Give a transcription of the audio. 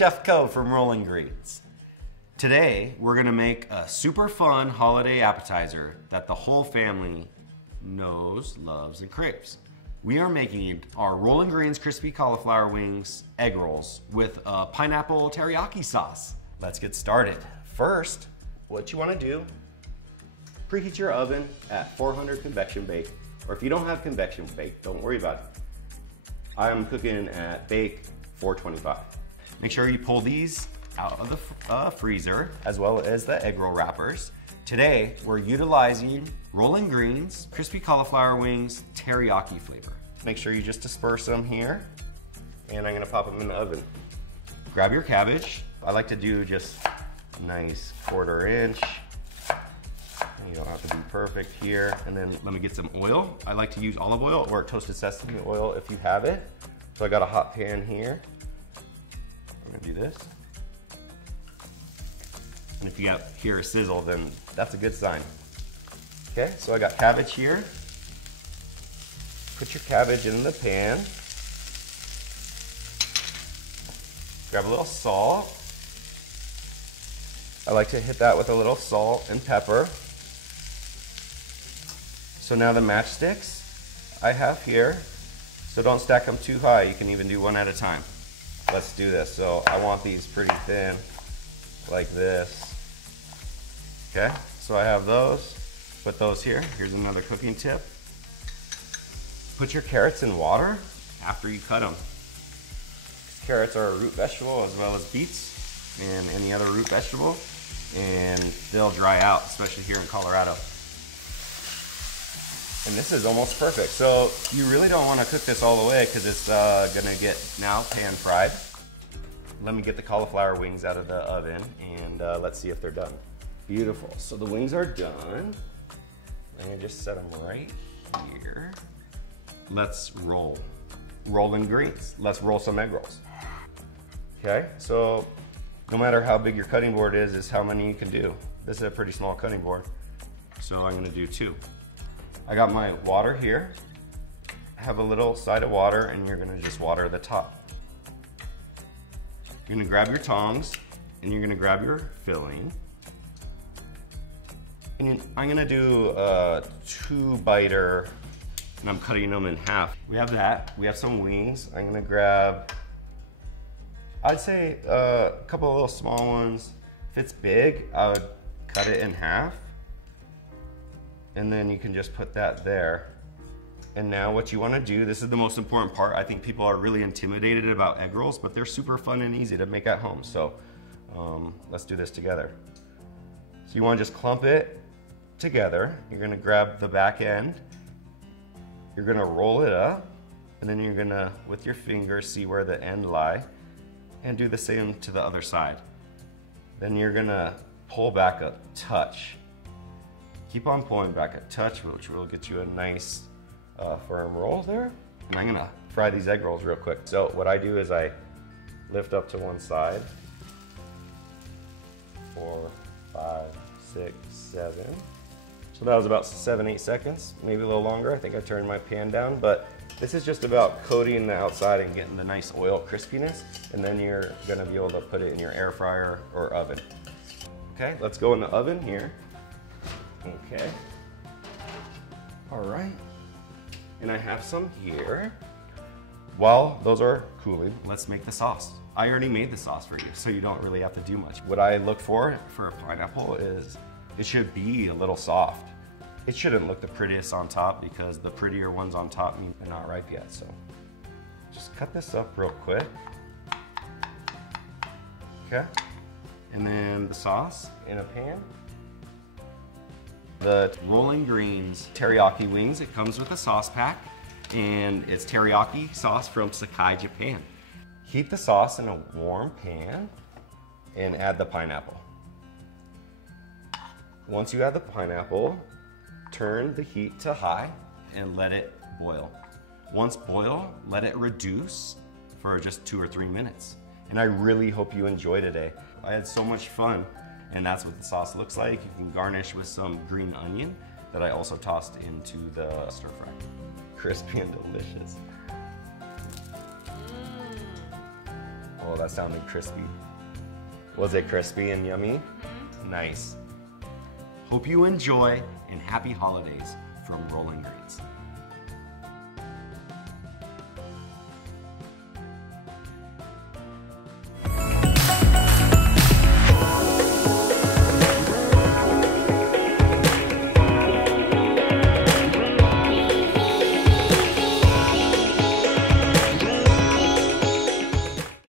Chef Co from Rolling Greens. Today, we're gonna make a super fun holiday appetizer that the whole family knows, loves, and craves. We are making our Rolling Greens crispy cauliflower wings egg rolls with a pineapple teriyaki sauce. Let's get started. First, what you wanna do, preheat your oven at 400 convection bake, or if you don't have convection bake, don't worry about it. I'm cooking at bake 425. Make sure you pull these out of the freezer, as well as the egg roll wrappers. Today, we're utilizing Rolling Greens crispy cauliflower wings teriyaki flavor. Make sure you just disperse them here, and I'm gonna pop them in the oven. Grab your cabbage. I like to do just a nice 1/4 inch. You don't have to be perfect here. And then let me get some oil. I like to use olive oil or toasted sesame oil if you have it. So I got a hot pan here. I'm gonna do this. And if you hear a sizzle, then that's a good sign. Okay, so I got cabbage here. Put your cabbage in the pan. Grab a little salt. I like to hit that with a little salt and pepper. So now the matchsticks I have here, so don't stack them too high. You can even do one at a time. Let's do this. So I want these pretty thin, like this. Okay, so I have those. Put those here. Here's another cooking tip. Put your carrots in water after you cut them. Carrots are a root vegetable as well as beets and any other root vegetable, and they'll dry out, especially here in Colorado. And this is almost perfect. So you really don't want to cook this all the way because it's gonna get now pan fried. Let me get the cauliflower wings out of the oven and let's see if they're done. Beautiful. So the wings are done. I'm gonna just set them right here. Let's roll. Rolling greens. Let's roll some egg rolls. Okay, so no matter how big your cutting board is how many you can do. This is a pretty small cutting board, so I'm gonna do 2. I got my water here. I have a little side of water, and you're gonna just water the top. You're gonna grab your tongs, and you're gonna grab your filling. And I'm gonna do a 2-biter, and I'm cutting them in half. We have that, we have some wings. I'm gonna grab, I'd say a couple of little small ones. If it's big, I would cut it in half. And then you can just put that there. And now what you wanna do, this is the most important part. I think people are really intimidated about egg rolls, but they're super fun and easy to make at home. So let's do this together. So you wanna just clump it together. You're gonna grab the back end. You're gonna roll it up. And then you're gonna, with your fingers, see where the end lie. And do the same to the other side. Then you're gonna pull back a touch. Keep on pulling back a touch, which will get you a nice firm roll there. And I'm gonna fry these egg rolls real quick. So what I do is I lift up to one side. 4, 5, 6, 7. So that was about 7, 8 seconds, maybe a little longer. I think I turned my pan down, but this is just about coating the outside and getting the nice oil crispiness. And then you're gonna be able to put it in your air fryer or oven. Okay, let's go in the oven here. Okay. All right. And I have some here. While those are cooling, let's make the sauce. I already made the sauce for you, so you don't really have to do much. What I look for a pineapple is it should be a little soft. It shouldn't look the prettiest on top because the prettier ones on top mean they're not ripe yet. So just cut this up real quick. Okay. And then the sauce in a pan. The Rolling Greens Teriyaki Wings, it comes with a sauce pack, and it's teriyaki sauce from Sakai, Japan. Heat the sauce in a warm pan and add the pineapple. Once you add the pineapple, turn the heat to high and let it boil. Once boiled, let it reduce for just 2 or 3 minutes. And I really hope you enjoy today. I had so much fun. And that's what the sauce looks like. You can garnish with some green onion that I also tossed into the stir fry. Crispy and delicious. Oh, that sounded crispy. Was it crispy and yummy? Nice. Hope you enjoy and happy holidays from Rolling Greens.